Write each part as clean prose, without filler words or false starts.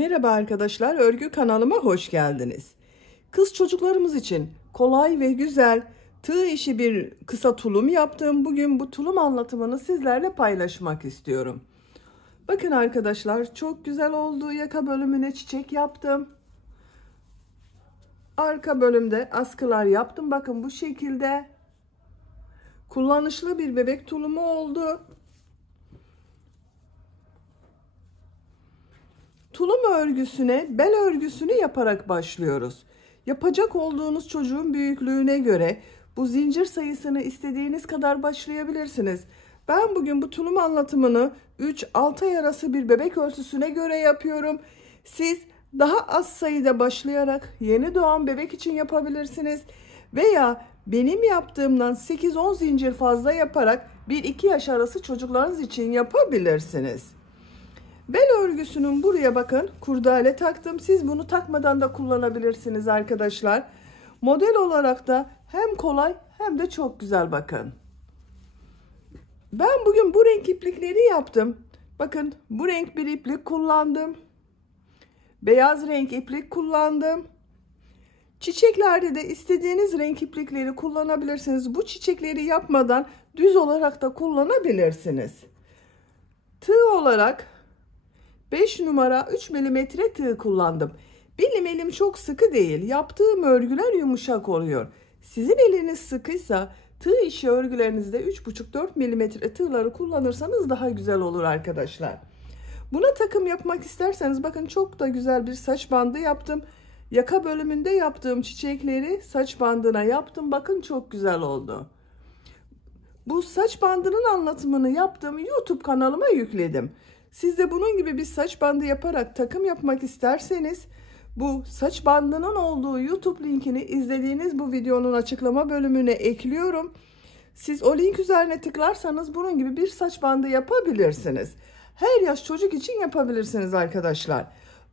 Merhaba arkadaşlar, örgü kanalıma hoş geldiniz. Kız çocuklarımız için kolay ve güzel tığ işi bir kısa tulum yaptım. Bugün bu tulum anlatımını sizlerle paylaşmak istiyorum. Bakın arkadaşlar, çok güzel oldu. Yaka bölümüne çiçek yaptım. Arka bölümde askılar yaptım. Bakın bu şekilde. Kullanışlı bir bebek tulumu oldu. Tulum örgüsüne bel örgüsünü yaparak başlıyoruz. Yapacak olduğunuz çocuğun büyüklüğüne göre bu zincir sayısını istediğiniz kadar başlayabilirsiniz. Ben bugün bu tulum anlatımını 3-6 ay arası bir bebek ölçüsüne göre yapıyorum. Siz daha az sayıda başlayarak yeni doğan bebek için yapabilirsiniz. Veya benim yaptığımdan 8-10 zincir fazla yaparak 1-2 yaş arası çocuklarınız için yapabilirsiniz. Bel örgüsünün buraya bakın kurdale taktım. Siz bunu takmadan da kullanabilirsiniz arkadaşlar. Model olarak da hem kolay hem de çok güzel bakın. Ben bugün bu renk iplikleri yaptım. Bakın bu renk bir iplik kullandım. Beyaz renk iplik kullandım. Çiçeklerde de istediğiniz renk iplikleri kullanabilirsiniz. Bu çiçekleri yapmadan düz olarak da kullanabilirsiniz. Tığ olarak 5 numara 3 milimetre tığ kullandım. Benim elim çok sıkı değil. Yaptığım örgüler yumuşak oluyor. Sizin eliniz sıkıysa tığ işi örgülerinizde 3,5-4 milimetre tığları kullanırsanız daha güzel olur arkadaşlar. Buna takım yapmak isterseniz bakın çok da güzel bir saç bandı yaptım. Yaka bölümünde yaptığım çiçekleri saç bandına yaptım. Bakın çok güzel oldu. Bu saç bandının anlatımını yaptığım YouTube kanalıma yükledim. Siz de bunun gibi bir saç bandı yaparak takım yapmak isterseniz bu saç bandının olduğu YouTube linkini izlediğiniz bu videonun açıklama bölümüne ekliyorum. Siz o link üzerine tıklarsanız bunun gibi bir saç bandı yapabilirsiniz. Her yaş çocuk için yapabilirsiniz arkadaşlar.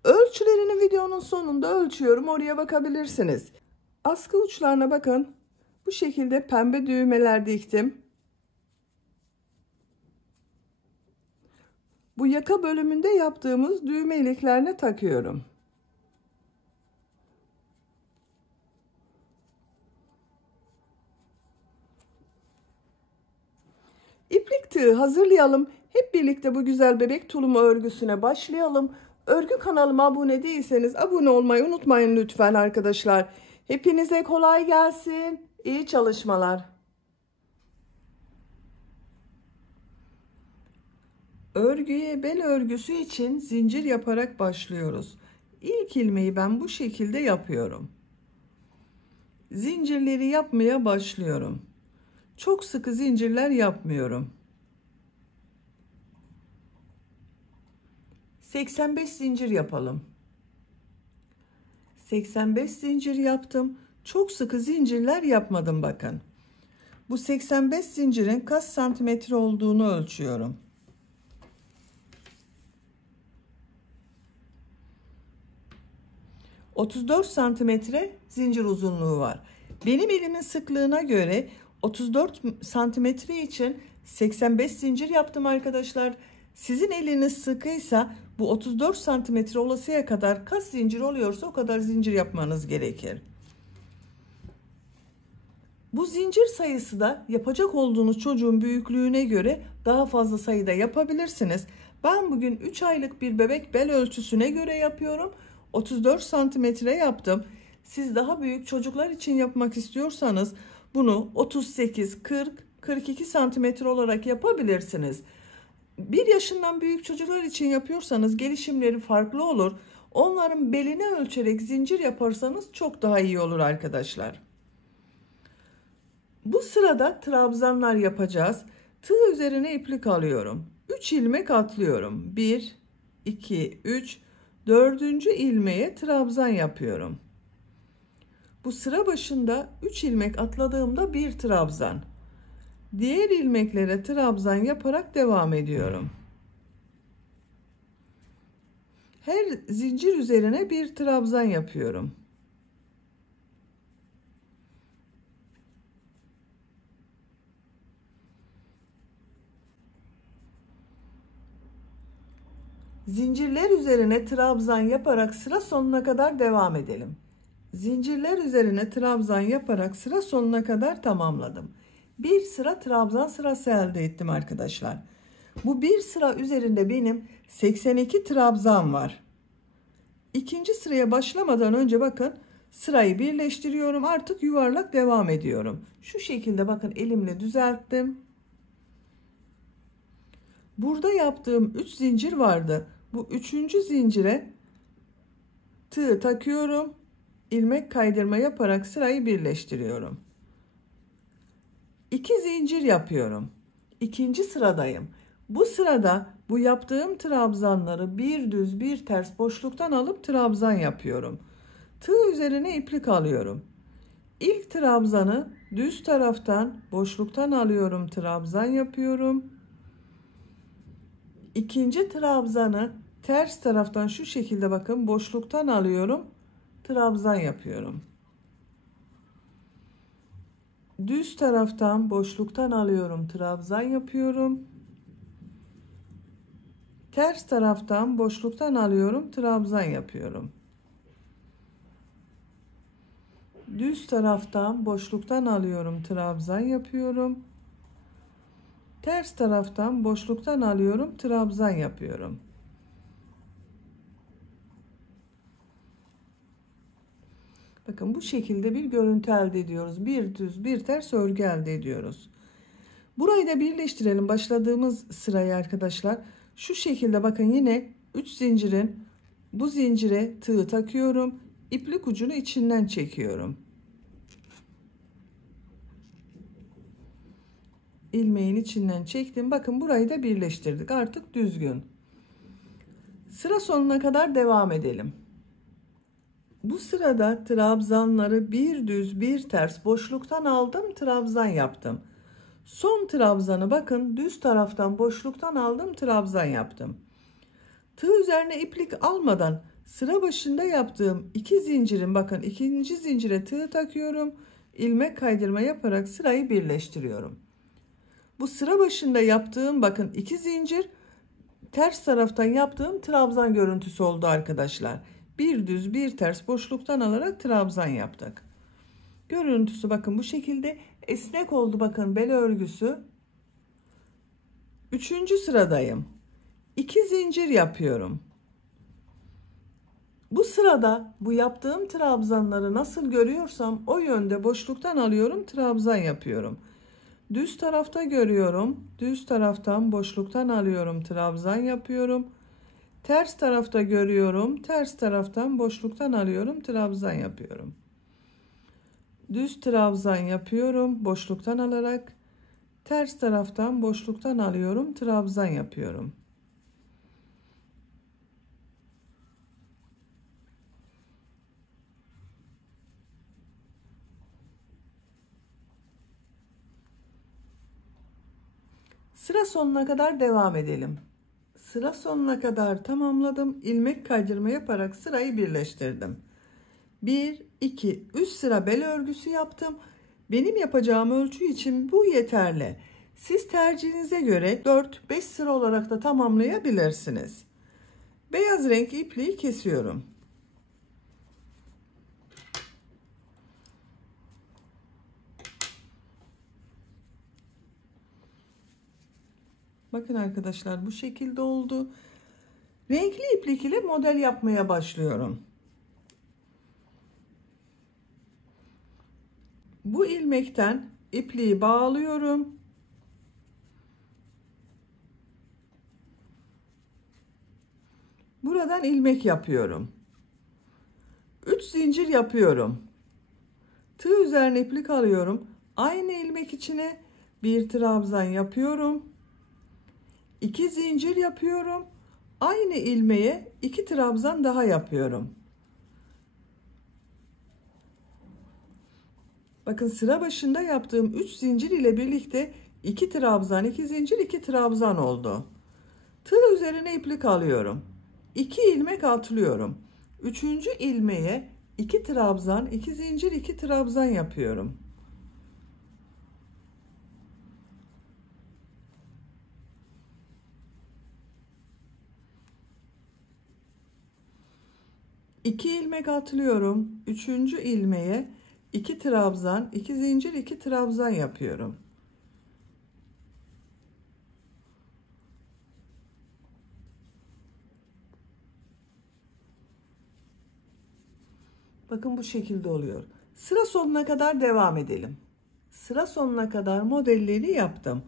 Ölçülerini videonun sonunda ölçüyorum, oraya bakabilirsiniz. Askı uçlarına bakın. Bu şekilde pembe düğmeler diktim. Bu yaka bölümünde yaptığımız düğme iliklerine takıyorum. İplik tığı hazırlayalım. Hep birlikte bu güzel bebek tulumu örgüsüne başlayalım. Örgü kanalıma abone değilseniz abone olmayı unutmayın lütfen arkadaşlar. Hepinize kolay gelsin. İyi çalışmalar. Örgüye bel örgüsü için zincir yaparak başlıyoruz. İlk ilmeği ben bu şekilde yapıyorum. Zincirleri yapmaya başlıyorum. Çok sıkı zincirler yapmıyorum. 85 zincir yapalım. 85 zincir yaptım. Çok sıkı zincirler yapmadım bakın. Bu 85 zincirin kaç santimetre olduğunu ölçüyorum. 34 santimetre zincir uzunluğu var. Benim elimin sıklığına göre 34 santimetre için 85 zincir yaptım arkadaşlar. Sizin eliniz sıkıysa bu 34 santimetre olasıya kadar kaç zincir oluyorsa o kadar zincir yapmanız gerekir. Bu zincir sayısı da yapacak olduğunuz çocuğun büyüklüğüne göre daha fazla sayıda yapabilirsiniz. Ben bugün 3 aylık bir bebek bel ölçüsüne göre yapıyorum. 34 santimetre yaptım. Siz daha büyük çocuklar için yapmak istiyorsanız bunu 38, 40, 42 santimetre olarak yapabilirsiniz. 1 yaşından büyük çocuklar için yapıyorsanız gelişimleri farklı olur. Onların belini ölçerek zincir yaparsanız çok daha iyi olur arkadaşlar. Bu sırada trabzanlar yapacağız. Tığ üzerine iplik alıyorum. 3 ilmek atlıyorum. 1, 2, 3, 4. ilmeğe trabzan yapıyorum. Bu sıra başında 3 ilmek atladığımda bir trabzan. Diğer ilmeklere trabzan yaparak devam ediyorum. Her zincir üzerine bir trabzan yapıyorum. Zincirler üzerine trabzan yaparak sıra sonuna kadar devam edelim. Zincirler üzerine trabzan yaparak sıra sonuna kadar tamamladım. Bir sıra trabzan sırası elde ettim arkadaşlar. Bu bir sıra üzerinde benim 82 trabzan var. İkinci sıraya başlamadan önce bakın sırayı birleştiriyorum. Artık yuvarlak devam ediyorum. Şu şekilde bakın elimle düzelttim. Burada yaptığım 3 zincir vardı. Bu üçüncü zincire tığ takıyorum. İlmek kaydırma yaparak sırayı birleştiriyorum. 2 zincir yapıyorum. İkinci sıradayım. Bu sırada bu yaptığım trabzanları bir düz bir ters boşluktan alıp trabzan yapıyorum. Tığ üzerine iplik alıyorum. İlk trabzanı düz taraftan boşluktan alıyorum, trabzan yapıyorum. İkinci trabzanı ters taraftan şu şekilde bakın boşluktan alıyorum, trabzan yapıyorum. Düz taraftan boşluktan alıyorum, trabzan yapıyorum. Ters taraftan boşluktan alıyorum, trabzan yapıyorum. Düz taraftan boşluktan alıyorum, trabzan yapıyorum. Ters taraftan boşluktan alıyorum, trabzan yapıyorum. Bakın bu şekilde bir görüntü elde ediyoruz. Bir düz bir ters örgü elde ediyoruz. Burayı da birleştirelim başladığımız sırayı arkadaşlar. Şu şekilde bakın yine 3 zincirin bu zincire tığ takıyorum. İplik ucunu içinden çekiyorum. İlmeğin içinden çektim. Bakın burayı da birleştirdik. Artık düzgün. Sıra sonuna kadar devam edelim. Bu sırada trabzanları bir düz bir ters boşluktan aldım, trabzan yaptım. Son trabzanı bakın düz taraftan boşluktan aldım, trabzan yaptım. Tığ üzerine iplik almadan sıra başında yaptığım 2 zincirin bakın ikinci zincire tığ takıyorum. İlmek kaydırma yaparak sırayı birleştiriyorum. Bu sıra başında yaptığım bakın 2 zincir ters taraftan yaptığım trabzan görüntüsü oldu arkadaşlar. Bir düz bir ters boşluktan alarak trabzan yaptık. Görüntüsü bakın bu şekilde esnek oldu, bakın bel örgüsü. Üçüncü sıradayım. 2 zincir yapıyorum. Bu sırada bu yaptığım trabzanları nasıl görüyorsam o yönde boşluktan alıyorum, trabzan yapıyorum. Düz tarafta görüyorum, düz taraftan boşluktan alıyorum, trabzan yapıyorum. Ters tarafta görüyorum, ters taraftan boşluktan alıyorum, trabzan yapıyorum. Düz trabzan yapıyorum boşluktan alarak, ters taraftan boşluktan alıyorum, trabzan yapıyorum. Sıra sonuna kadar devam edelim. Sıra sonuna kadar tamamladım. İlmek kaydırma yaparak sırayı birleştirdim. 1 2 3 sıra bel örgüsü yaptım. Benim yapacağım ölçü için bu yeterli. Siz tercihinize göre 4-5 sıra olarak da tamamlayabilirsiniz. Beyaz renk ipliği kesiyorum. Bakın arkadaşlar bu şekilde oldu. Renkli iplik ile model yapmaya başlıyorum. Bu ilmekten ipliği bağlıyorum. Buradan ilmek yapıyorum. 3 zincir yapıyorum. Tığ üzerine iplik alıyorum. Aynı ilmek içine bir trabzan yapıyorum. 2 zincir yapıyorum. Aynı ilmeğe 2 trabzan daha yapıyorum. Bakın sıra başında yaptığım 3 zincir ile birlikte 2 trabzan, 2 zincir, 2 trabzan oldu. Tığ üzerine iplik alıyorum. 2 ilmek atlıyorum. 3. ilmeğe 2 trabzan, 2 zincir, 2 trabzan yapıyorum. 2 ilmek atlıyorum. 3. ilmeğe 2 trabzan, 2 zincir, 2 trabzan yapıyorum. Bakın bu şekilde oluyor. Sıra sonuna kadar devam edelim. Sıra sonuna kadar modelleri yaptım.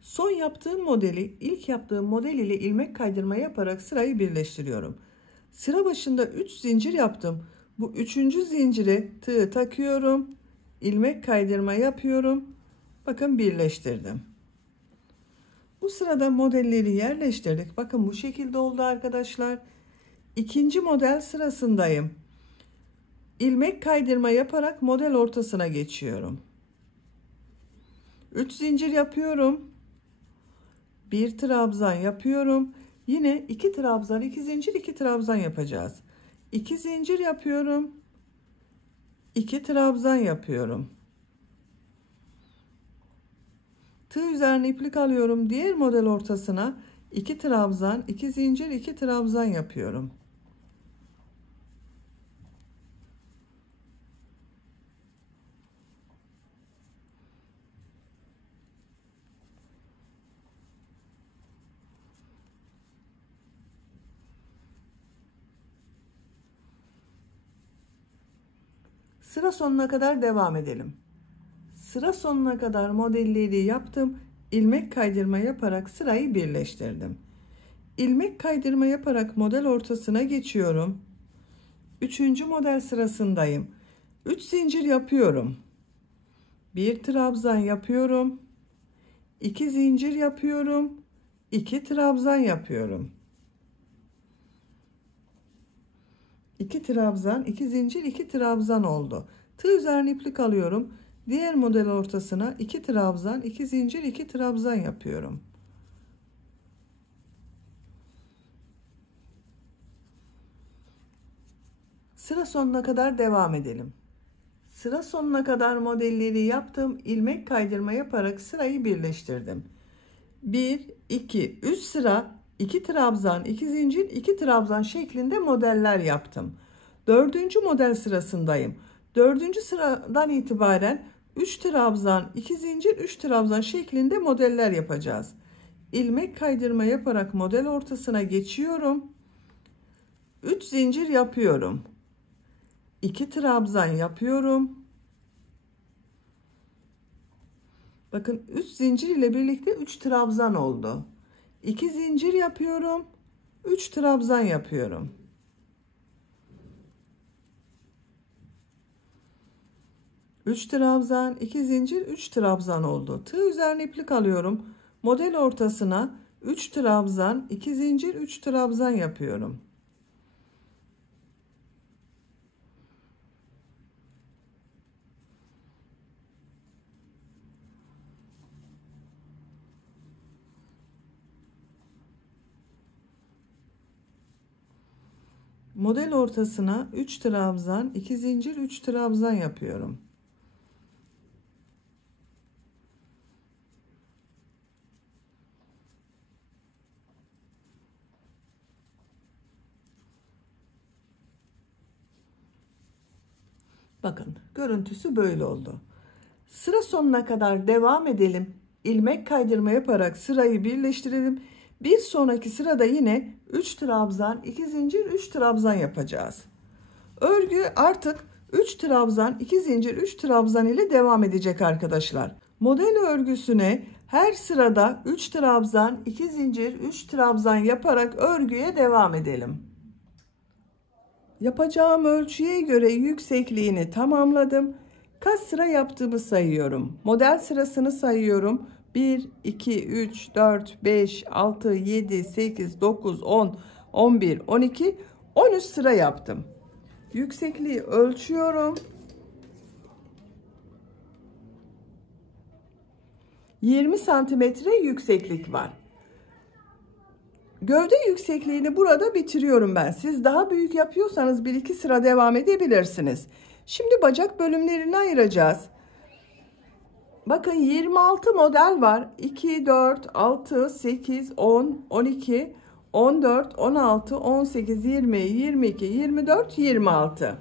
Son yaptığım modeli ilk yaptığım model ile ilmek kaydırma yaparak sırayı birleştiriyorum. Sıra başında 3 zincir yaptım. Bu 3. zincire tığ takıyorum. İlmek kaydırma yapıyorum. Bakın birleştirdim. Bu sırada modelleri yerleştirdik. Bakın bu şekilde oldu arkadaşlar. İkinci model sırasındayım. İlmek kaydırma yaparak model ortasına geçiyorum. 3 zincir yapıyorum. 1 trabzan yapıyorum. Yine 2 trabzan, 2 zincir, 2 trabzan yapacağız. 2 zincir yapıyorum. 2 trabzan yapıyorum. Tığ üzerine iplik alıyorum. Diğer model ortasına 2 trabzan, 2 zincir, 2 trabzan yapıyorum. Sıra sonuna kadar devam edelim. Sıra sonuna kadar modelleri yaptım. İlmek kaydırma yaparak sırayı birleştirdim. İlmek kaydırma yaparak model ortasına geçiyorum. 3. model sırasındayım. 3 zincir yapıyorum. 1 trabzan yapıyorum. 2 zincir yapıyorum. 2 trabzan yapıyorum. 2 trabzan, 2 zincir, 2 trabzan oldu. Tığ üzerine iplik alıyorum. Diğer model ortasına 2 trabzan, 2 zincir, 2 trabzan yapıyorum. Sıra sonuna kadar devam edelim. Sıra sonuna kadar modelleri yaptım. İlmek kaydırma yaparak sırayı birleştirdim. 1, 2, 3 sıra 2 trabzan, 2 zincir, 2 trabzan şeklinde modeller yaptım. 4. model sırasındayım. 4. sıradan itibaren 3 trabzan, 2 zincir, 3 trabzan şeklinde modeller yapacağız. İlmek kaydırma yaparak model ortasına geçiyorum. 3 zincir yapıyorum. 2 trabzan yapıyorum. Bakın 3 zincir ile birlikte 3 trabzan oldu. 2 zincir yapıyorum. 3 trabzan yapıyorum. Üç trabzan, 2 zincir, 3 trabzan oldu. Tığ üzerine iplik alıyorum. Model ortasına 3 trabzan, 2 zincir, 3 trabzan yapıyorum. Model ortasına 3 trabzan, 2 zincir, 3 trabzan yapıyorum. Bakın görüntüsü böyle oldu. Sıra sonuna kadar devam edelim. İlmek kaydırma yaparak sırayı birleştirelim. Bir sonraki sırada yine 3 trabzan, 2 zincir, 3 trabzan yapacağız. Örgü artık 3 trabzan, 2 zincir, 3 trabzan ile devam edecek arkadaşlar. Model örgüsüne her sırada 3 trabzan, 2 zincir, 3 trabzan yaparak örgüye devam edelim. Yapacağım ölçüye göre yüksekliğini tamamladım. Kaç sıra yaptığımı sayıyorum. Model sırasını sayıyorum. 1, 2, 3, 4, 5, 6, 7, 8, 9, 10, 11, 12, 13 sıra yaptım. Yüksekliği ölçüyorum. 20 santimetre yükseklik var. Gövde yüksekliğini burada bitiriyorum ben. Siz daha büyük yapıyorsanız 1-2 sıra devam edebilirsiniz. Şimdi bacak bölümlerini ayıracağız. Bakın 26 model var. 2, 4, 6, 8, 10, 12, 14, 16, 18, 20, 22, 24, 26.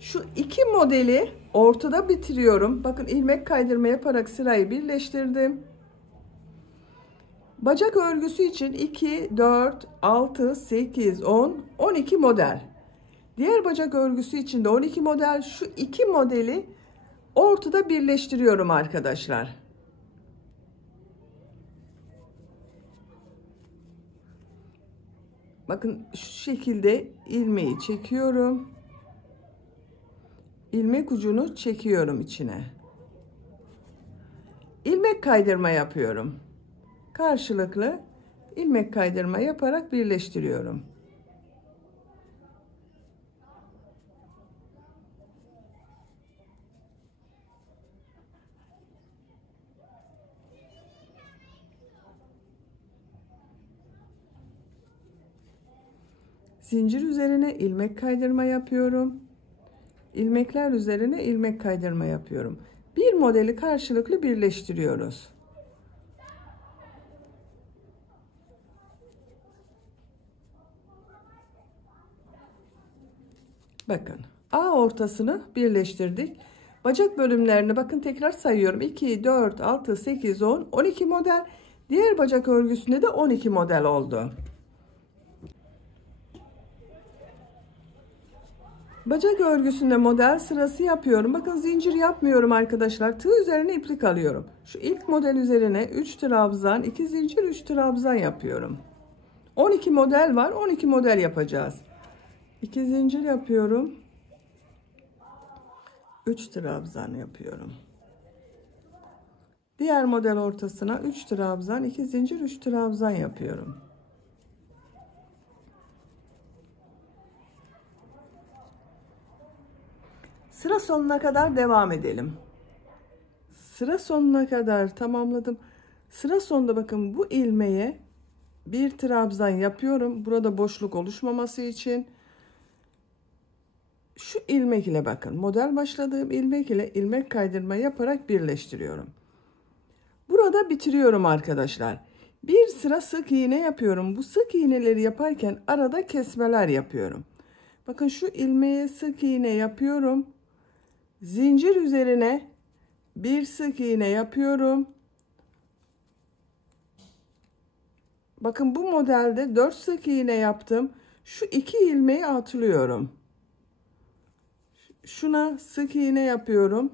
Şu iki modeli ortada bitiriyorum. Bakın ilmek kaydırma yaparak sırayı birleştirdim. Bacak örgüsü için 2, 4, 6, 8, 10, 12 model. Diğer bacak örgüsü için de 12 model. Şu iki modeli ortada birleştiriyorum arkadaşlar. Bakın şu şekilde ilmeği çekiyorum. İlmek ucunu çekiyorum içine. İlmek kaydırma yapıyorum. Karşılıklı ilmek kaydırma yaparak birleştiriyorum. Zincir üzerine ilmek kaydırma yapıyorum. İlmekler üzerine ilmek kaydırma yapıyorum. Bir modeli karşılıklı birleştiriyoruz. Bakın A ortasını birleştirdik. Bacak bölümlerini bakın tekrar sayıyorum. 2, 4, 6, 8, 10, 12 model. Diğer bacak örgüsünde de 12 model oldu. Bacak örgüsünde model sırası yapıyorum. Bakın zincir yapmıyorum arkadaşlar. Tığ üzerine iplik alıyorum. Şu ilk model üzerine 3 trabzan, 2 zincir, 3 trabzan yapıyorum. 12 model var. 12 model yapacağız. 2 zincir yapıyorum. 3 trabzan yapıyorum. Diğer model ortasına 3 trabzan, 2 zincir, 3 trabzan yapıyorum. Sıra sonuna kadar devam edelim. Sıra sonuna kadar tamamladım. Sıra sonunda bakın bu ilmeğe bir trabzan yapıyorum. Burada boşluk oluşmaması için. Şu ilmek ile bakın model başladığım ilmek ile ilmek kaydırma yaparak birleştiriyorum. Burada bitiriyorum arkadaşlar. Bir sıra sık iğne yapıyorum. Bu sık iğneleri yaparken arada kesmeler yapıyorum. Bakın şu ilmeğe sık iğne yapıyorum. Zincir üzerine bir sık iğne yapıyorum. Bakın bu modelde 4 sık iğne yaptım. Şu iki ilmeği atlıyorum. Şuna sık iğne yapıyorum.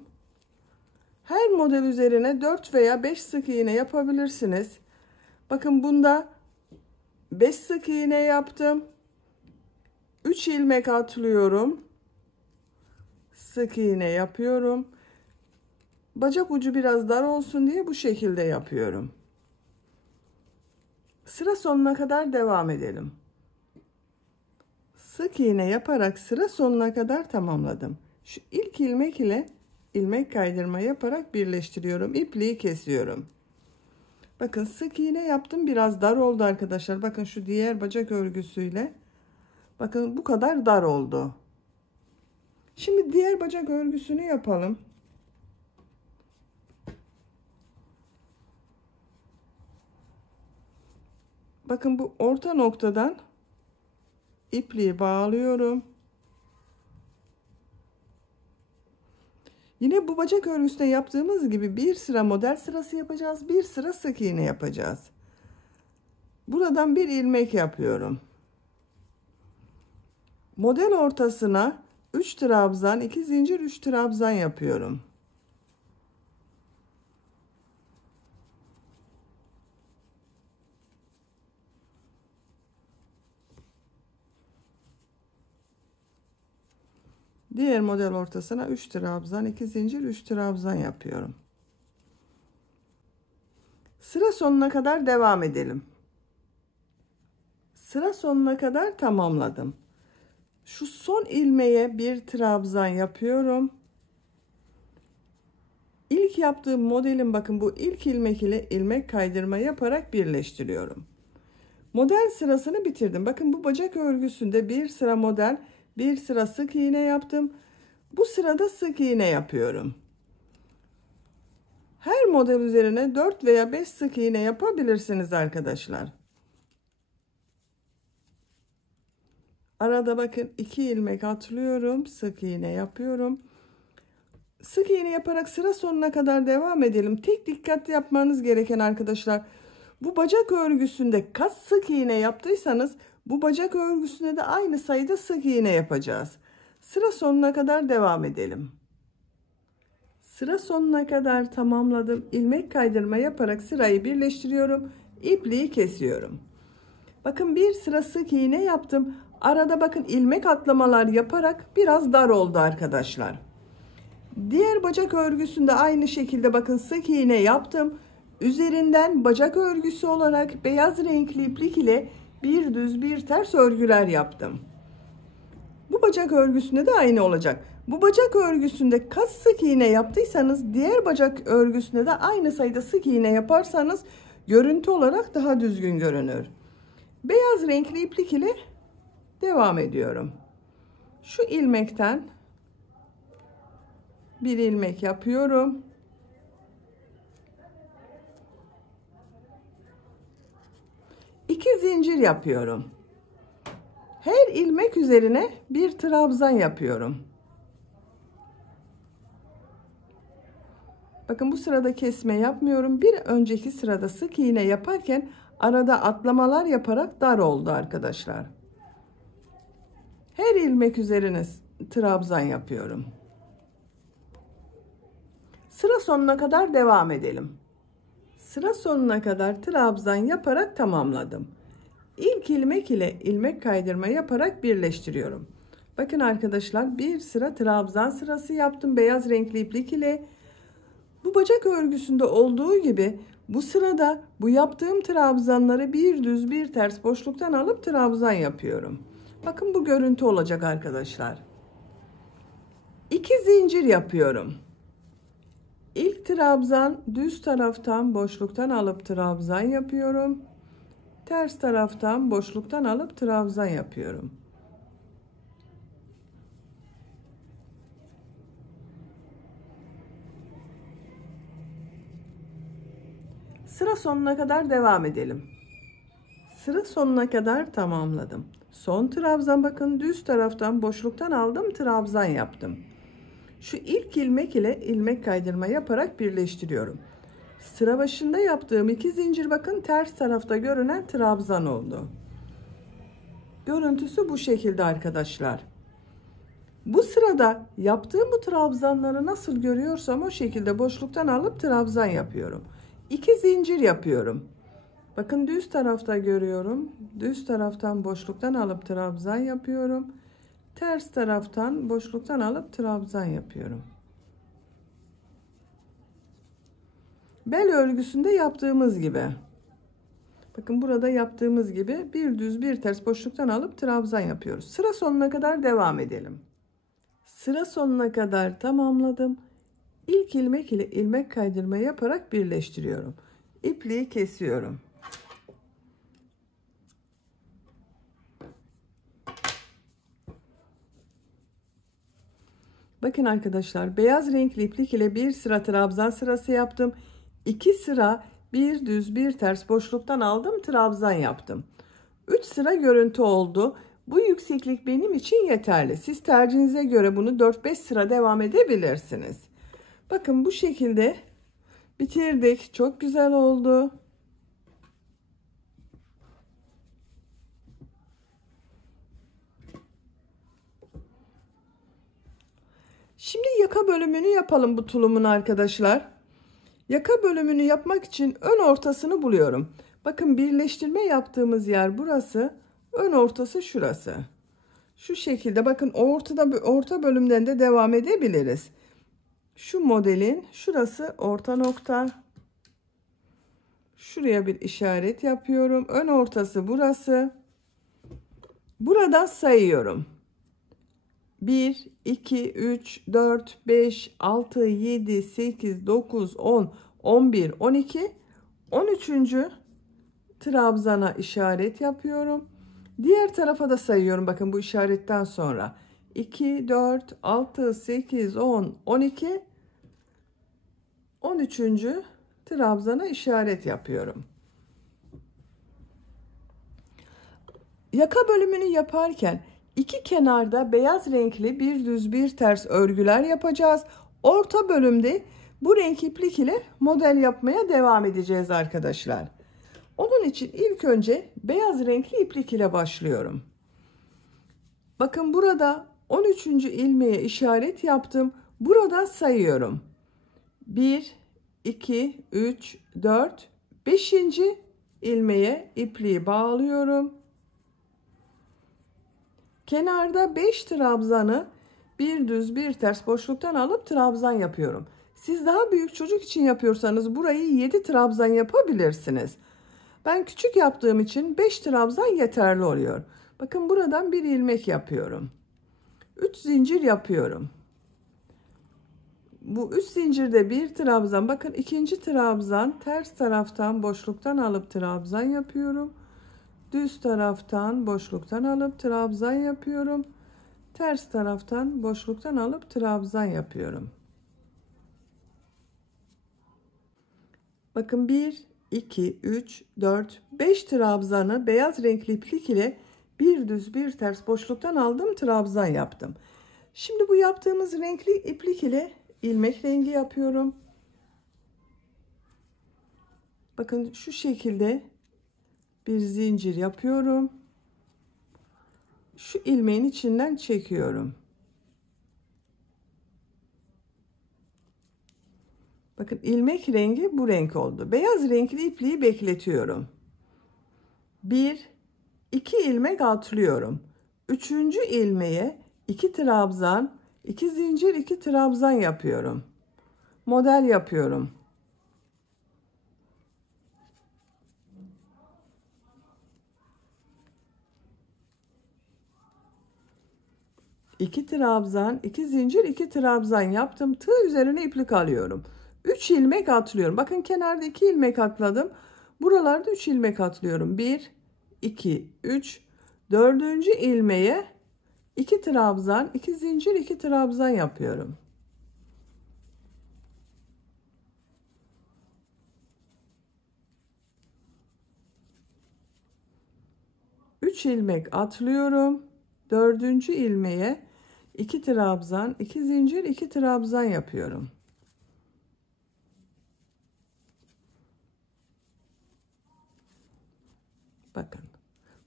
Her model üzerine 4 veya 5 sık iğne yapabilirsiniz. Bakın bunda 5 sık iğne yaptım. 3 ilmek atlıyorum. Sık iğne yapıyorum. Bacak ucu biraz dar olsun diye bu şekilde yapıyorum. Sıra sonuna kadar devam edelim. Sık iğne yaparak sıra sonuna kadar tamamladım. Şu ilk ilmek ile ilmek kaydırma yaparak birleştiriyorum. İpliği kesiyorum. Bakın sık iğne yaptım. Biraz dar oldu arkadaşlar. Bakın şu diğer bacak örgüsüyle. Bakın bu kadar dar oldu. Şimdi diğer bacak örgüsünü yapalım. Bakın bu orta noktadan ipliği bağlıyorum. Yine bu bacak örgüsünde yaptığımız gibi bir sıra model sırası yapacağız. Bir sıra sık iğne yapacağız. Buradan bir ilmek yapıyorum. Model ortasına 3 trabzan, 2 zincir, 3 trabzan yapıyorum. Diğer model ortasına 3 trabzan, 2 zincir, 3 trabzan yapıyorum. Sıra sonuna kadar devam edelim. Sıra sonuna kadar tamamladım. Şu son ilmeğe bir trabzan yapıyorum. İlk yaptığım modelin bakın bu ilk ilmek ile ilmek kaydırma yaparak birleştiriyorum. Model sırasını bitirdim. Bakın bu bacak örgüsünde bir sıra model, bir sıra sık iğne yaptım. Bu sırada sık iğne yapıyorum. Her model üzerine 4 veya 5 sık iğne yapabilirsiniz arkadaşlar. Arada bakın 2 ilmek atlıyorum. Sık iğne yapıyorum. Sık iğne yaparak sıra sonuna kadar devam edelim. Tek dikkatli yapmanız gereken arkadaşlar, bu bacak örgüsünde kaç sık iğne yaptıysanız bu bacak örgüsüne de aynı sayıda sık iğne yapacağız. Sıra sonuna kadar devam edelim. Sıra sonuna kadar tamamladım. İlmek kaydırma yaparak sırayı birleştiriyorum. İpliği kesiyorum. Bakın bir sıra sık iğne yaptım. Arada bakın ilmek atlamalar yaparak biraz dar oldu arkadaşlar. Diğer bacak örgüsünde aynı şekilde bakın sık iğne yaptım. Üzerinden bacak örgüsü olarak beyaz renkli iplik ile bir düz bir ters örgüler yaptım. Bu bacak örgüsünde de aynı olacak. Bu bacak örgüsünde kaç sık iğne yaptıysanız diğer bacak örgüsünde de aynı sayıda sık iğne yaparsanız görüntü olarak daha düzgün görünür. Beyaz renkli iplik ile devam ediyorum. Şu ilmekten bir ilmek yapıyorum. İki zincir yapıyorum. Her ilmek üzerine bir trabzan yapıyorum. Bakın bu sırada kesme yapmıyorum. Bir önceki sırada sık iğne yaparken arada atlamalar yaparak dar oldu arkadaşlar. Her ilmek üzerine trabzan yapıyorum. Sıra sonuna kadar devam edelim. Sıra sonuna kadar trabzan yaparak tamamladım. İlk ilmek ile ilmek kaydırma yaparak birleştiriyorum. Bakın arkadaşlar, bir sıra trabzan sırası yaptım beyaz renkli iplik ile. Bu bacak örgüsünde olduğu gibi bu sırada bu yaptığım trabzanları bir düz bir ters boşluktan alıp trabzan yapıyorum. Bakın bu görüntü olacak arkadaşlar. 2 zincir yapıyorum. İlk trabzan düz taraftan boşluktan alıp trabzan yapıyorum. Ters taraftan boşluktan alıp trabzan yapıyorum. Sıra sonuna kadar devam edelim. Sıra sonuna kadar tamamladım. Son trabzan bakın düz taraftan boşluktan aldım, trabzan yaptım. Şu ilk ilmek ile ilmek kaydırma yaparak birleştiriyorum. Sıra başında yaptığım 2 zincir bakın ters tarafta görünen trabzan oldu. Görüntüsü bu şekilde arkadaşlar. Bu sırada yaptığım bu trabzanları nasıl görüyorsam o şekilde boşluktan alıp trabzan yapıyorum. 2 zincir yapıyorum. Bakın düz tarafta görüyorum. Düz taraftan boşluktan alıp trabzan yapıyorum. Ters taraftan boşluktan alıp trabzan yapıyorum. Bel örgüsünde yaptığımız gibi. Bakın burada yaptığımız gibi bir düz bir ters boşluktan alıp trabzan yapıyoruz. Sıra sonuna kadar devam edelim. Sıra sonuna kadar tamamladım. İlk ilmek ile ilmek kaydırma yaparak birleştiriyorum. İpliği kesiyorum. Bakın arkadaşlar, beyaz renkli iplik ile bir sıra trabzan sırası yaptım. 2 sıra bir düz bir ters boşluktan aldım, trabzan yaptım. 3 sıra görüntü oldu. Bu yükseklik benim için yeterli. Siz tercihinize göre bunu 4-5 sıra devam edebilirsiniz. Bakın bu şekilde bitirdik. Çok güzel oldu. Şimdi yaka bölümünü yapalım bu tulumun arkadaşlar. Yaka bölümünü yapmak için ön ortasını buluyorum. Bakın birleştirme yaptığımız yer burası. Ön ortası şurası. Şu şekilde bakın orta bölümden de devam edebiliriz. Şu modelin şurası orta nokta. Şuraya bir işaret yapıyorum. Ön ortası burası. Buradan sayıyorum. 1, 2, 3, 4, 5, 6, 7, 8, 9, 10, 11, 12, 13. trabzana işaret yapıyorum. Diğer tarafa da sayıyorum. Bakın bu işaretten sonra. 2, 4, 6, 8, 10, 12, 13. trabzana işaret yapıyorum. Yaka bölümünü yaparken İki kenarda beyaz renkli bir düz bir ters örgüler yapacağız. Orta bölümde bu renk iplik ile model yapmaya devam edeceğiz arkadaşlar. Onun için ilk önce beyaz renkli iplik ile başlıyorum. Bakın burada 13. ilmeğe işaret yaptım. Burada sayıyorum. 1, 2, 3, 4, 5. ilmeğe ipliği bağlıyorum. Kenarda 5 trabzanı bir düz bir ters boşluktan alıp trabzan yapıyorum. Siz daha büyük çocuk için yapıyorsanız burayı 7 trabzan yapabilirsiniz. Ben küçük yaptığım için 5 trabzan yeterli oluyor. Bakın buradan bir ilmek yapıyorum. 3 zincir yapıyorum. Bu 3 zincirde bir trabzan. Bakın ikinci trabzan ters taraftan boşluktan alıp trabzan yapıyorum. Düz taraftan boşluktan alıp trabzan yapıyorum. Ters taraftan boşluktan alıp trabzan yapıyorum. Bakın 1, 2, 3, 4, 5 trabzanı beyaz renkli iplik ile bir düz bir ters boşluktan aldım, trabzan yaptım. Şimdi bu yaptığımız renkli iplik ile ilmek rengi yapıyorum. Bakın şu şekilde bir zincir yapıyorum. Şu ilmeğin içinden çekiyorum. Bakın ilmek rengi bu renk oldu. Beyaz renkli ipliği bekletiyorum. 1, 2 ilmek atlıyorum. 3. ilmeğe 2 trabzan, 2 zincir, 2 trabzan yapıyorum. Model yapıyorum. İki trabzan, 2 zincir, 2 trabzan yaptım. Tığ üzerine iplik alıyorum. 3 ilmek atlıyorum. Bakın kenarda 2 ilmek atladım. Buralarda 3 ilmek atlıyorum. 1, 2, 3. 4. ilmeğe 2 trabzan, 2 zincir, 2 trabzan yapıyorum. Üç ilmek atlıyorum. 4. ilmeğe 2 trabzan, 2 zincir, 2 trabzan yapıyorum. Bakın.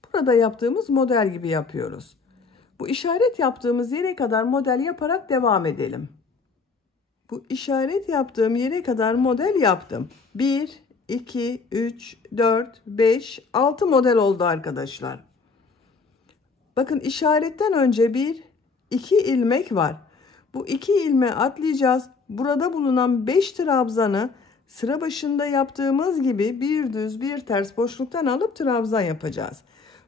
Burada yaptığımız model gibi yapıyoruz. Bu işaret yaptığımız yere kadar model yaparak devam edelim. Bu işaret yaptığım yere kadar model yaptım. 1, 2, 3, 4, 5, 6 model oldu arkadaşlar. Bakın işaretten önce 1, 2 ilmek var. Bu 2 ilmeği atlayacağız. Burada bulunan 5 trabzanı sıra başında yaptığımız gibi bir düz bir ters boşluktan alıp trabzan yapacağız.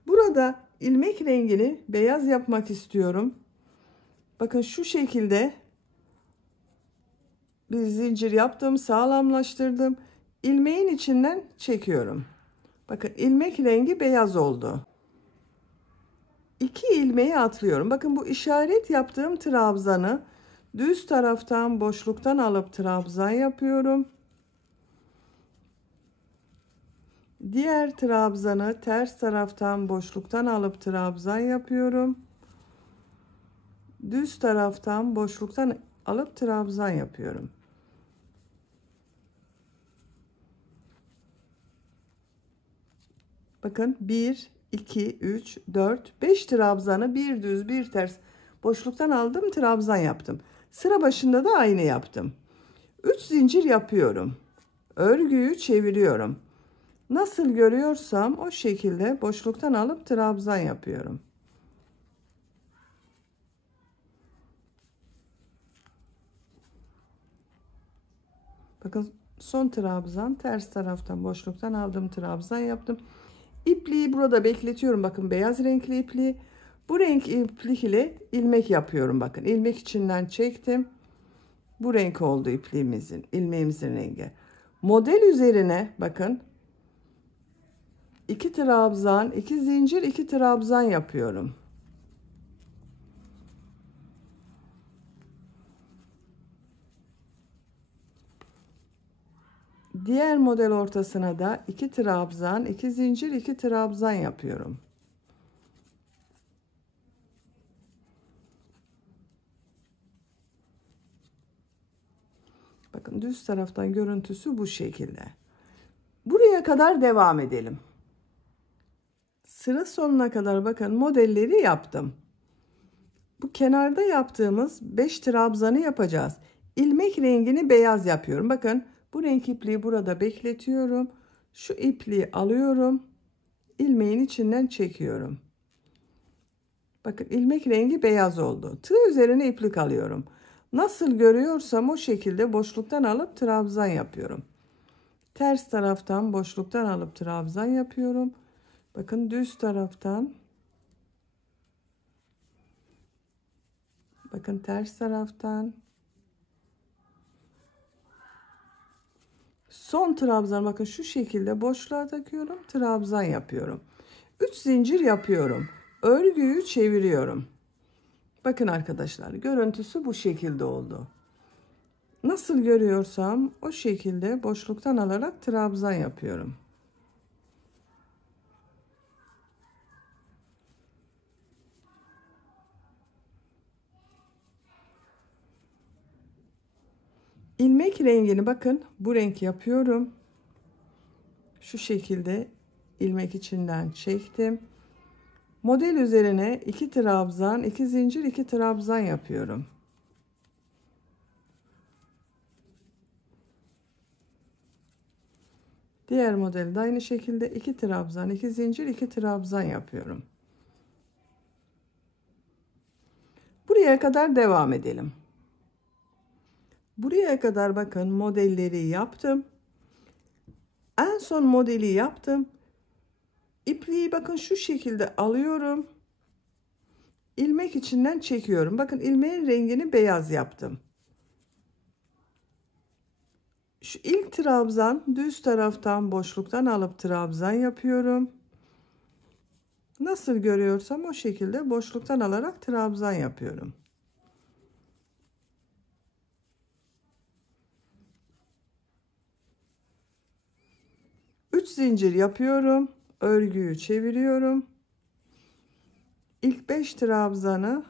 Burada ilmek rengini beyaz yapmak istiyorum. Bakın şu şekilde bir zincir yaptım, sağlamlaştırdım. İlmeğin içinden çekiyorum. Bakın ilmek rengi beyaz oldu. 2 ilmeği atlıyorum. Bakın bu işaret yaptığım trabzanı düz taraftan boşluktan alıp trabzan yapıyorum. Diğer trabzanı ters taraftan boşluktan alıp trabzan yapıyorum. Düz taraftan boşluktan alıp trabzan yapıyorum. Bakın 1, 2, 3, 4, 5 trabzanı bir düz bir ters boşluktan aldım, trabzan yaptım. Sıra başında da aynı yaptım. 3 zincir yapıyorum. Örgüyü çeviriyorum. Nasıl görüyorsam o şekilde boşluktan alıp trabzan yapıyorum. Bakın son trabzan, ters taraftan boşluktan aldım, trabzan yaptım. İpliği burada bekletiyorum. Bakın beyaz renkli ipliği. Bu renk iplik ile ilmek yapıyorum. Bakın ilmek içinden çektim. Bu renk oldu ipliğimizin, ilmeğimizin rengi. Model üzerine bakın 2 trabzan, 2 zincir, 2 trabzan yapıyorum. Diğer model ortasına da 2 trabzan, 2 zincir, 2 trabzan yapıyorum. Bakın düz taraftan görüntüsü bu şekilde. Buraya kadar devam edelim. Sıra sonuna kadar bakın modelleri yaptım. Bu kenarda yaptığımız 5 trabzanı yapacağız. İlmek rengini beyaz yapıyorum. Bakın bu renk ipliği burada bekletiyorum. Şu ipliği alıyorum. İlmeğin içinden çekiyorum. Bakın ilmek rengi beyaz oldu. Tığ üzerine iplik alıyorum. Nasıl görüyorsam o şekilde boşluktan alıp trabzan yapıyorum. Ters taraftan boşluktan alıp trabzan yapıyorum. Bakın düz taraftan. Bakın ters taraftan. Son trabzan bakın şu şekilde boşluğa takıyorum. Trabzan yapıyorum. 3 zincir yapıyorum. Örgüyü çeviriyorum. Bakın arkadaşlar görüntüsü bu şekilde oldu. Nasıl görüyorsam o şekilde boşluktan alarak trabzan yapıyorum. İlmek rengini bakın bu renk yapıyorum. Şu şekilde ilmek içinden çektim. Model üzerine 2 trabzan, 2 zincir, 2 trabzan yapıyorum. Diğer modelde aynı şekilde 2 trabzan, 2 zincir, 2 trabzan yapıyorum. Buraya kadar devam edelim. Buraya kadar bakın modelleri yaptım. En son modeli yaptım. İpliği bakın şu şekilde alıyorum. İlmek içinden çekiyorum. Bakın ilmeğin rengini beyaz yaptım. Şu ilk trabzan düz taraftan boşluktan alıp trabzan yapıyorum. Nasıl görüyorsam o şekilde boşluktan alarak trabzan yapıyorum. Üç zincir yapıyorum. Örgüyü çeviriyorum. İlk 5 trabzanı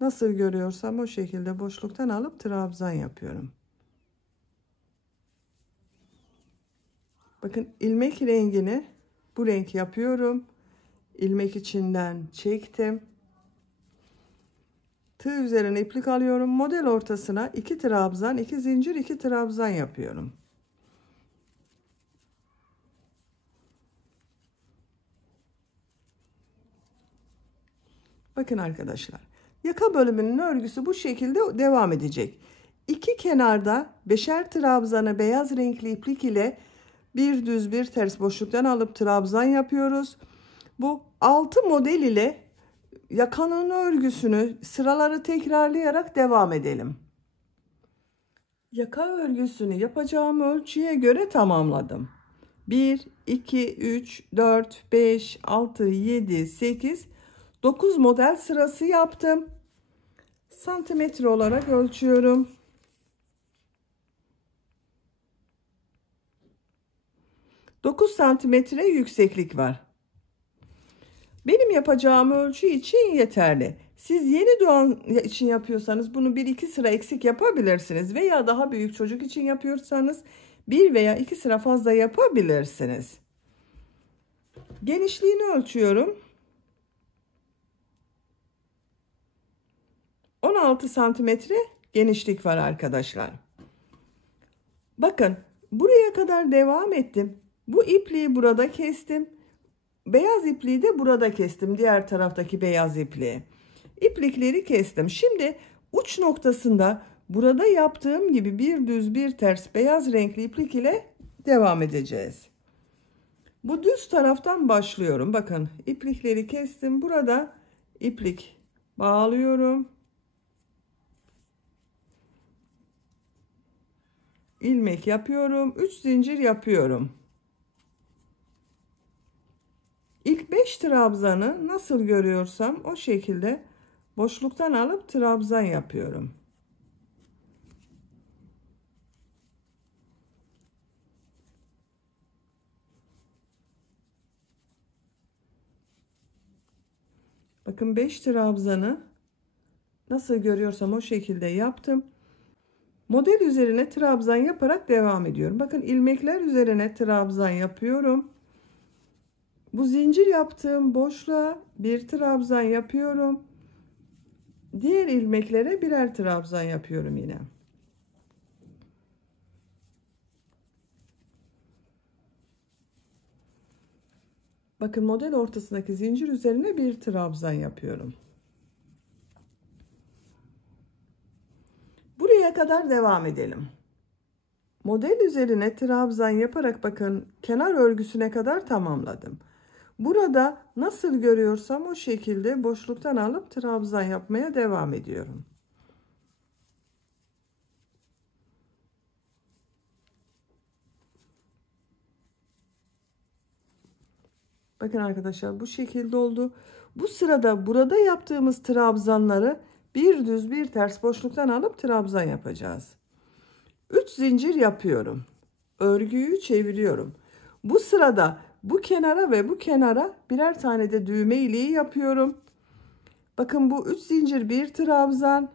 nasıl görüyorsam o şekilde boşluktan alıp trabzan yapıyorum. Bakın ilmek rengini bu renk yapıyorum. İlmek içinden çektim. Tığ üzerine iplik alıyorum. Model ortasına 2 trabzan, 2 zincir, 2 trabzan yapıyorum. Bakın arkadaşlar. Yaka bölümünün örgüsü bu şekilde devam edecek. İki kenarda 5'er trabzanı beyaz renkli iplik ile bir düz bir ters boşluktan alıp trabzan yapıyoruz. Bu 6 model ile yakanın örgüsünü sıraları tekrarlayarak devam edelim. Yaka örgüsünü yapacağım ölçüye göre tamamladım. 1, 2, 3, 4, 5, 6, 7, 8, 9 model sırası yaptım. Santimetre olarak ölçüyorum. Dokuz santimetre yükseklik var. Benim yapacağım ölçü için yeterli. Siz yeni doğan için yapıyorsanız bunu 1-2 sıra eksik yapabilirsiniz. Veya daha büyük çocuk için yapıyorsanız 1 veya 2 sıra fazla yapabilirsiniz. Genişliğini ölçüyorum. 16 santimetre genişlik var arkadaşlar. Bakın buraya kadar devam ettim. Bu ipliği burada kestim. Beyaz ipliği de burada kestim. Diğer taraftaki beyaz ipliği. İplikleri kestim. Şimdi uç noktasında burada yaptığım gibi bir düz bir ters beyaz renkli iplik ile devam edeceğiz. Bu düz taraftan başlıyorum. Bakın iplikleri kestim. Burada iplik bağlıyorum. İlmek yapıyorum. 3 zincir yapıyorum. İlk 5 trabzanı nasıl görüyorsam o şekilde boşluktan alıp trabzan yapıyorum. Bakın 5 trabzanı nasıl görüyorsam o şekilde yaptım. Model üzerine trabzan yaparak devam ediyorum. Bakın ilmekler üzerine trabzan yapıyorum. Bu zincir yaptığım boşluğa bir trabzan yapıyorum. Diğer ilmeklere birer trabzan yapıyorum yine. Bakın model ortasındaki zincir üzerine bir trabzan yapıyorum. Buraya kadar devam edelim. Model üzerine trabzan yaparak bakın kenar örgüsüne kadar tamamladım. Burada nasıl görüyorsam o şekilde boşluktan alıp trabzan yapmaya devam ediyorum. Bakın arkadaşlar bu şekilde oldu. Bu sırada burada yaptığımız trabzanları bir düz bir ters boşluktan alıp trabzan yapacağız. 3 zincir yapıyorum. Örgüyü çeviriyorum. Bu sırada bu kenara ve bu kenara birer tane de düğme iliği yapıyorum. Bakın bu 3 zincir bir trabzan,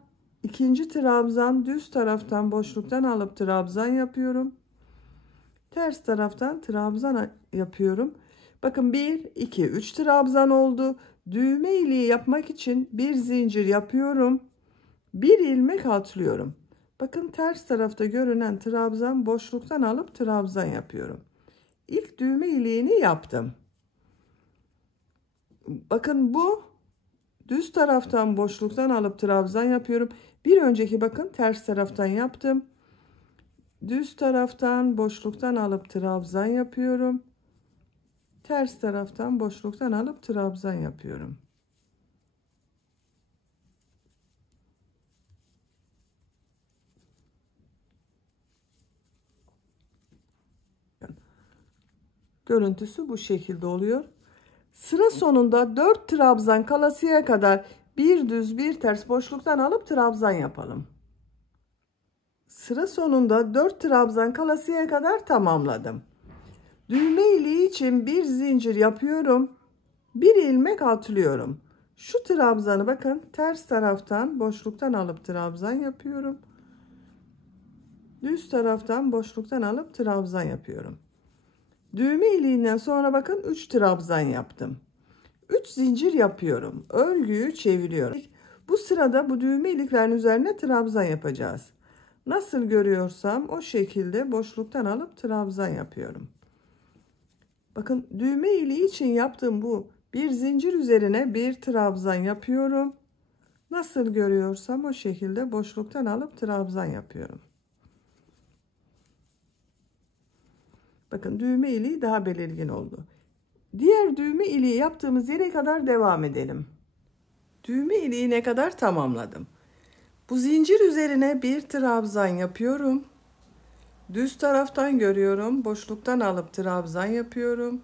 ikinci trabzan, düz taraftan boşluktan alıp trabzan yapıyorum. Ters taraftan trabzan yapıyorum. Bakın 1 2 3 trabzan oldu. Düğme iliği yapmak için bir zincir yapıyorum. Bir ilmek atlıyorum. Bakın ters tarafta görünen trabzan boşluktan alıp trabzan yapıyorum. İlk düğme iliğini yaptım. Bakın bu düz taraftan boşluktan alıp trabzan yapıyorum. Bir önceki bakın ters taraftan yaptım. Düz taraftan boşluktan alıp trabzan yapıyorum. Ters taraftan boşluktan alıp trabzan yapıyorum. Görüntüsü bu şekilde oluyor. Sıra sonunda 4 trabzan kalasıya kadar bir düz bir ters boşluktan alıp trabzan yapalım. Sıra sonunda 4 trabzan kalasıya kadar tamamladım. Düğme iliği için bir zincir yapıyorum. Bir ilmek atlıyorum. Şu trabzanı bakın ters taraftan boşluktan alıp trabzan yapıyorum. Düz taraftan boşluktan alıp trabzan yapıyorum. Düğme iliğinden sonra bakın 3 trabzan yaptım. 3 zincir yapıyorum. Örgüyü çeviriyorum. Bu sırada bu düğme iliklerin üzerine trabzan yapacağız. Nasıl görüyorsam o şekilde boşluktan alıp trabzan yapıyorum. Bakın düğme iliği için yaptığım bu bir zincir üzerine bir trabzan yapıyorum. Nasıl görüyorsam o şekilde boşluktan alıp trabzan yapıyorum. Bakın düğme iliği daha belirgin oldu. Diğer düğme iliği yaptığımız yere kadar devam edelim. Düğme iliğine kadar tamamladım. Bu zincir üzerine bir trabzan yapıyorum. Düz taraftan görüyorum. Boşluktan alıp trabzan yapıyorum.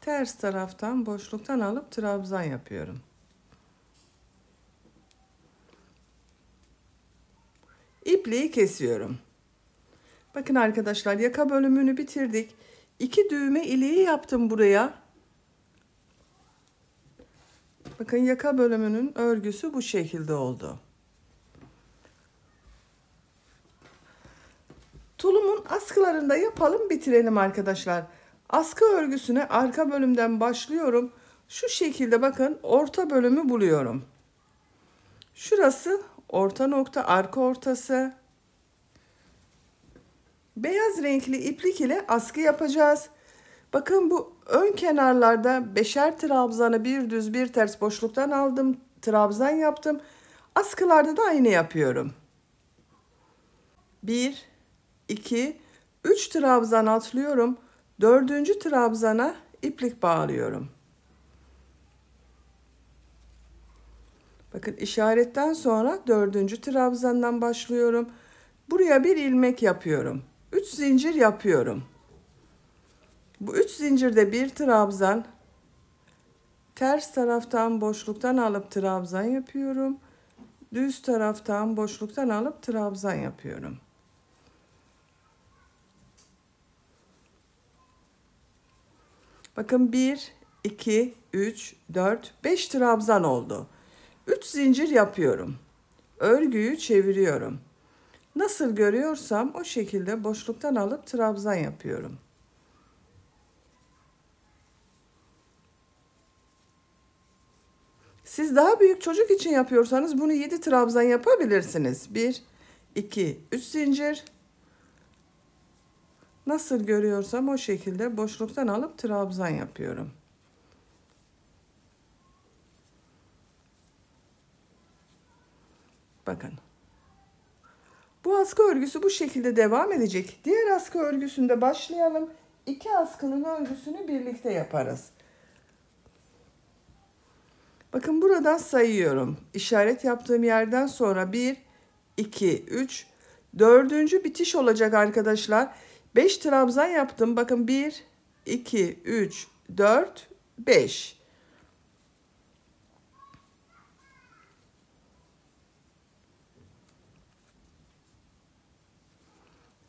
Ters taraftan boşluktan alıp trabzan yapıyorum. İpliği kesiyorum. Bakın arkadaşlar yaka bölümünü bitirdik. 2 düğme iliği yaptım buraya. Bakın yaka bölümünün örgüsü bu şekilde oldu. Tulumun askılarını da yapalım bitirelim arkadaşlar. Askı örgüsüne arka bölümden başlıyorum. Şu şekilde bakın orta bölümü buluyorum. Şurası orta nokta, arka ortası. Beyaz renkli iplik ile askı yapacağız. Bakın bu ön kenarlarda beşer trabzanı bir düz bir ters boşluktan aldım. Trabzan yaptım. Askılarda da aynı yapıyorum. 1, 2, 3 trabzan atlıyorum. 4. trabzana iplik bağlıyorum. Bakın işaretten sonra 4. trabzandan başlıyorum. Buraya bir ilmek yapıyorum. 3 zincir yapıyorum. Bu 3 zincirde bir trabzan, ters taraftan boşluktan alıp trabzan yapıyorum. Düz taraftan boşluktan alıp trabzan yapıyorum. Bakın 1, 2, 3, 4, 5 trabzan oldu. 3 zincir yapıyorum. Örgüyü çeviriyorum. Nasıl görüyorsam o şekilde boşluktan alıp trabzan yapıyorum. Siz daha büyük çocuk için yapıyorsanız bunu 7 trabzan yapabilirsiniz. 1, 2, 3 zincir. Nasıl görüyorsam o şekilde boşluktan alıp trabzan yapıyorum. Bakın. Bu askı örgüsü bu şekilde devam edecek. Diğer askı örgüsünde başlayalım. 2 askının örgüsünü birlikte yaparız. Bakın buradan sayıyorum. İşaret yaptığım yerden sonra 1, 2, 3, 4. bitiş olacak arkadaşlar. 5 trabzan yaptım. Bakın 1, 2, 3, 4, 5.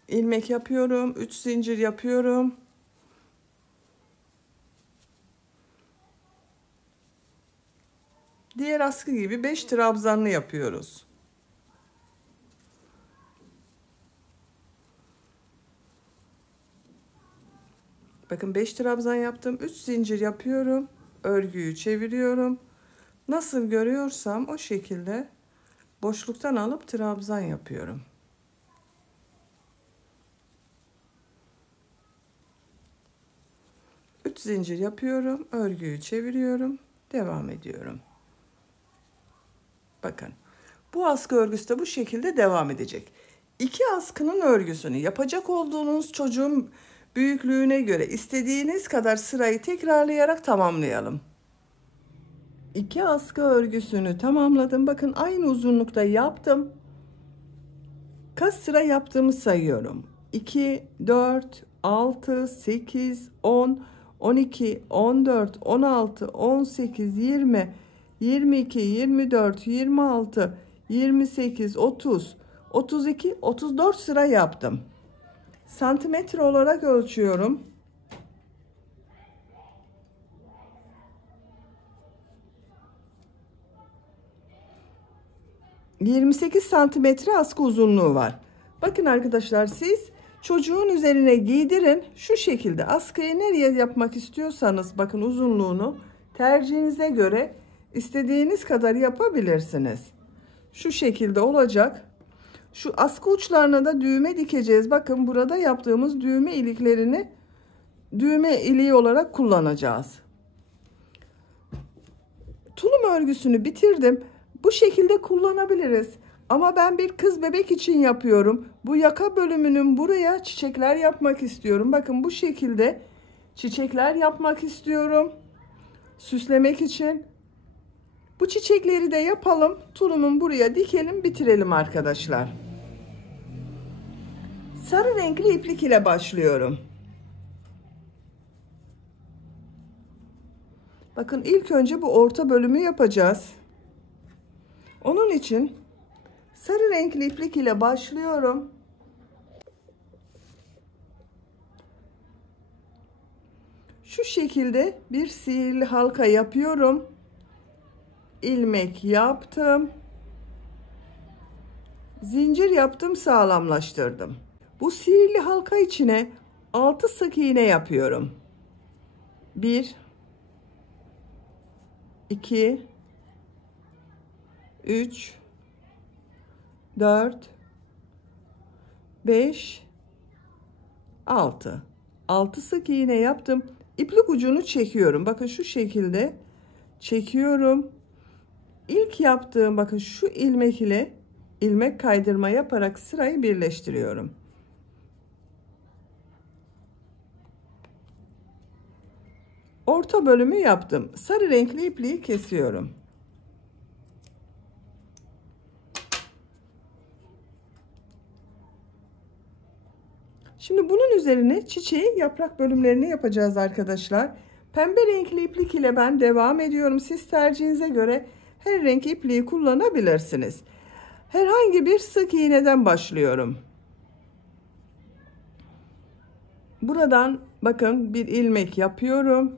İlmek yapıyorum. 3 zincir yapıyorum. Diğer askı gibi 5 trabzanlı yapıyoruz. Bakın 5 trabzan yaptım. 3 zincir yapıyorum. Örgüyü çeviriyorum. Nasıl görüyorsam o şekilde boşluktan alıp trabzan yapıyorum. Üç zincir yapıyorum. Örgüyü çeviriyorum. Devam ediyorum. Bakın. Bu askı örgüsü de bu şekilde devam edecek. 2 askının örgüsünü yapacak olduğunuz çocuğun büyüklüğüne göre istediğiniz kadar sırayı tekrarlayarak tamamlayalım. 2 askı örgüsünü tamamladım. Bakın aynı uzunlukta yaptım. Kaç sıra yaptığımı sayıyorum. 2, 4, 6, 8, 10, 12, 14, 16, 18, 20, 22, 24, 26, 28, 30, 32, 34 sıra yaptım. Santimetre olarak ölçüyorum. 28 santimetre askı uzunluğu var. Bakın arkadaşlar, siz çocuğun üzerine giydirin. Şu şekilde askıyı nereye yapmak istiyorsanız bakın uzunluğunu tercihinize göre istediğiniz kadar yapabilirsiniz. Şu şekilde olacak. Şu askı uçlarına da düğme dikeceğiz. Bakın burada yaptığımız düğme iliklerini düğme iliği olarak kullanacağız. Tulum örgüsünü bitirdim. Bu şekilde kullanabiliriz. Ama ben bir kız bebek için yapıyorum. Bu yaka bölümünün buraya çiçekler yapmak istiyorum. Bakın bu şekilde çiçekler yapmak istiyorum. Süslemek için. Bu çiçekleri de yapalım. Tulumun buraya dikelim, bitirelim arkadaşlar. Sarı renkli iplik ile başlıyorum. Bakın ilk önce bu orta bölümü yapacağız. Onun için sarı renkli iplik ile başlıyorum. Şu şekilde bir sihirli halka yapıyorum. İlmek yaptım. Zincir yaptım, sağlamlaştırdım. Bu sihirli halka içine 6 sık iğne yapıyorum. 1 2 3 4 5 6 sık iğne yaptım. İplik ucunu çekiyorum. Bakın şu şekilde çekiyorum. İlk yaptığım bakın şu ilmek ile ilmek kaydırma yaparak sırayı birleştiriyorum. Orta bölümü yaptım. Sarı renkli ipliği kesiyorum. Şimdi bunun üzerine çiçeğin yaprak bölümlerini yapacağız arkadaşlar. Pembe renkli iplik ile ben devam ediyorum. Siz tercihinize göre her renk ipliği kullanabilirsiniz. Herhangi bir sık iğneden başlıyorum. Buradan bakın bir ilmek yapıyorum.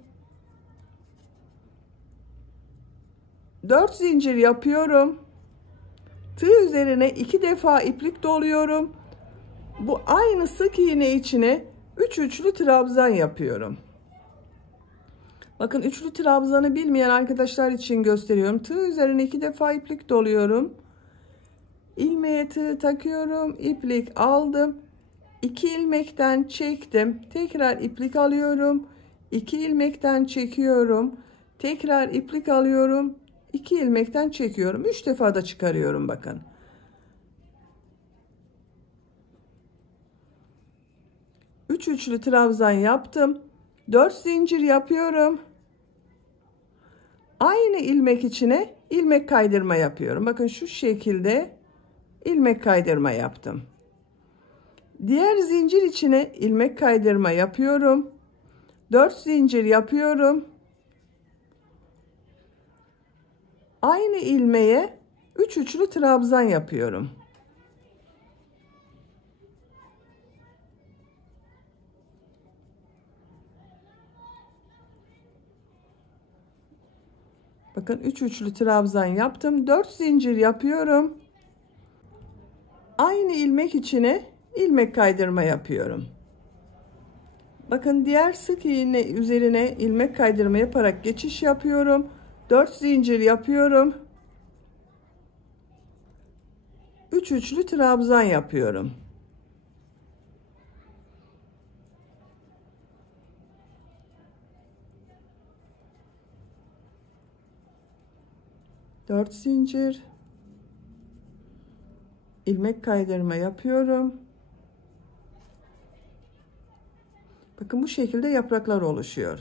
4 zincir yapıyorum. Tığ üzerine 2 defa iplik doluyorum. Bu aynı sık iğne içine 3 üçlü trabzan yapıyorum. Bakın üçlü trabzanı bilmeyen arkadaşlar için gösteriyorum. Tığ üzerine 2 defa iplik doluyorum. İlmeğe tığ takıyorum. İplik aldım. 2 ilmekten çektim. Tekrar iplik alıyorum. 2 ilmekten çekiyorum. Tekrar iplik alıyorum. 2 ilmekten çekiyorum. 3 defa da çıkarıyorum bakın. Üç üçlü trabzan yaptım. 4 zincir yapıyorum. Aynı ilmek içine ilmek kaydırma yapıyorum. Bakın şu şekilde ilmek kaydırma yaptım. Diğer zincir içine ilmek kaydırma yapıyorum. 4 zincir yapıyorum. Aynı ilmeğe 3 üçlü trabzan yapıyorum. Bakın 3 üçlü trabzan yaptım. 4 zincir yapıyorum. Aynı ilmek içine ilmek kaydırma yapıyorum. Bakın diğer sık iğne üzerine ilmek kaydırma yaparak geçiş yapıyorum. 4 zincir yapıyorum. 3 üçlü trabzan yapıyorum. Dört zincir, ilmek kaydırma yapıyorum. Bakın bu şekilde yapraklar oluşuyor.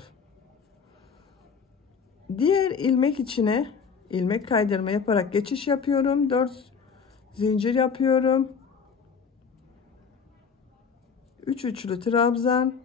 Diğer ilmek içine ilmek kaydırma yaparak geçiş yapıyorum. 4 zincir yapıyorum. 3 üçlü trabzan.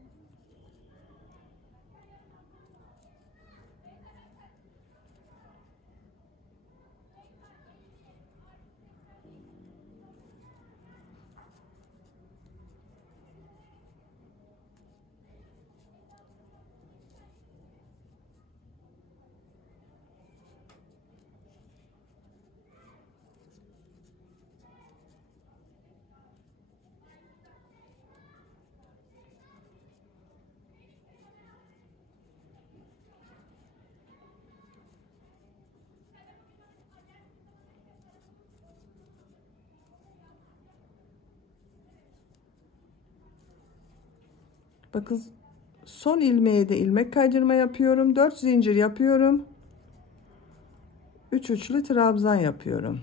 Bakın son ilmeğe de ilmek kaydırma yapıyorum. 4 zincir yapıyorum. 3 üçlü trabzan yapıyorum.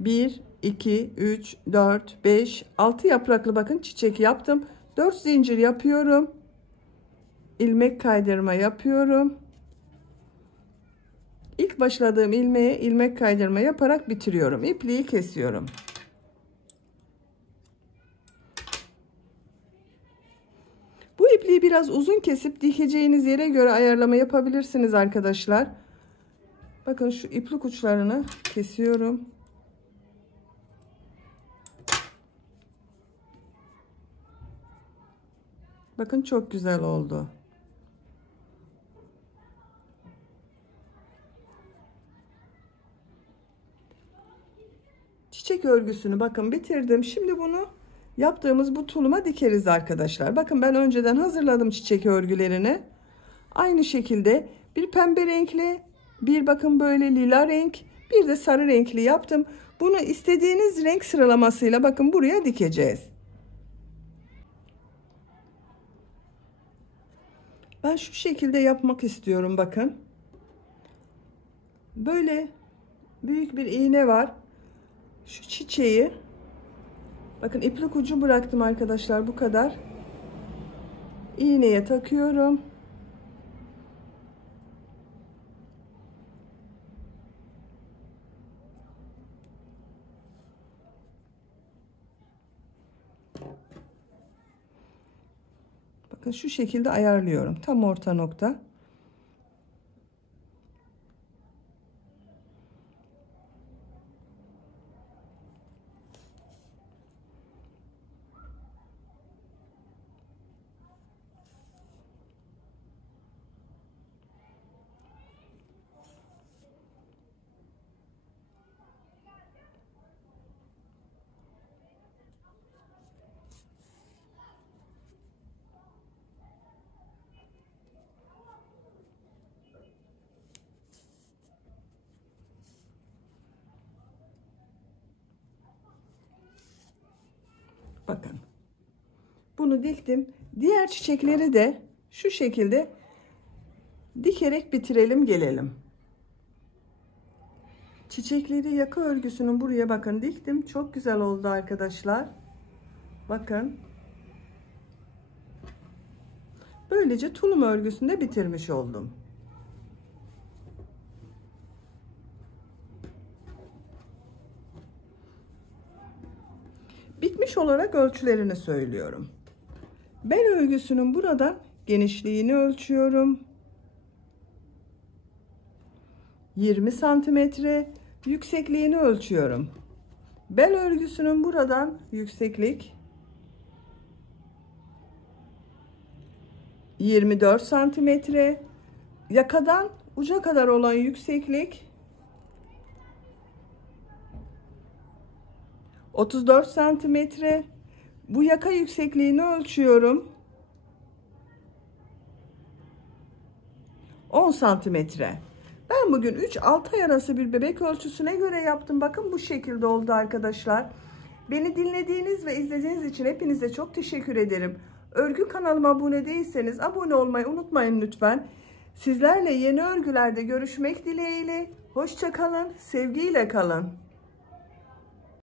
Bir, 2, 3, 4, 5, 6 yapraklı bakın çiçek yaptım. 4 zincir yapıyorum. İlmek kaydırma yapıyorum. İlk başladığım ilmeğe ilmek kaydırma yaparak bitiriyorum. İpliği kesiyorum. Bu ipliği biraz uzun kesip dikeceğiniz yere göre ayarlama yapabilirsiniz arkadaşlar. Bakın şu iplik uçlarını kesiyorum. Bakın çok güzel oldu. Çiçek örgüsünü bakın bitirdim. Şimdi bunu yaptığımız bu tuluma dikeriz arkadaşlar. Bakın ben önceden hazırladım çiçek örgülerini. Aynı şekilde bir pembe renkli, bir bakın böyle lila renk, bir de sarı renkli yaptım. Bunu istediğiniz renk sıralamasıyla bakın buraya dikeceğiz. Ben şu şekilde yapmak istiyorum bakın. Böyle büyük bir iğne var. Şu çiçeği bakın iplik ucu bıraktım arkadaşlar, bu kadar. İğneye takıyorum. Bakın şu şekilde ayarlıyorum. Tam orta nokta. Bakın. Bunu diktim. Diğer çiçekleri de şu şekilde dikerek bitirelim gelelim. Çiçekleri yaka örgüsünün buraya bakın diktim. Çok güzel oldu arkadaşlar. Bakın. Böylece tulum örgüsünü de bitirmiş oldum. Bitmiş olarak ölçülerini söylüyorum. Bel örgüsünün buradan genişliğini ölçüyorum. 20 santimetre, yüksekliğini ölçüyorum. Bel örgüsünün buradan yükseklik 24 santimetre, yakadan uca kadar olan yükseklik 34 santimetre. Bu yaka yüksekliğini ölçüyorum. 10 santimetre. Ben bugün 3-6 ay arası bir bebek ölçüsüne göre yaptım. Bakın bu şekilde oldu arkadaşlar. Beni dinlediğiniz ve izlediğiniz için hepinize çok teşekkür ederim. Örgü kanalıma abone değilseniz abone olmayı unutmayın lütfen. Sizlerle yeni örgülerde görüşmek dileğiyle. Hoşça kalın, sevgiyle kalın.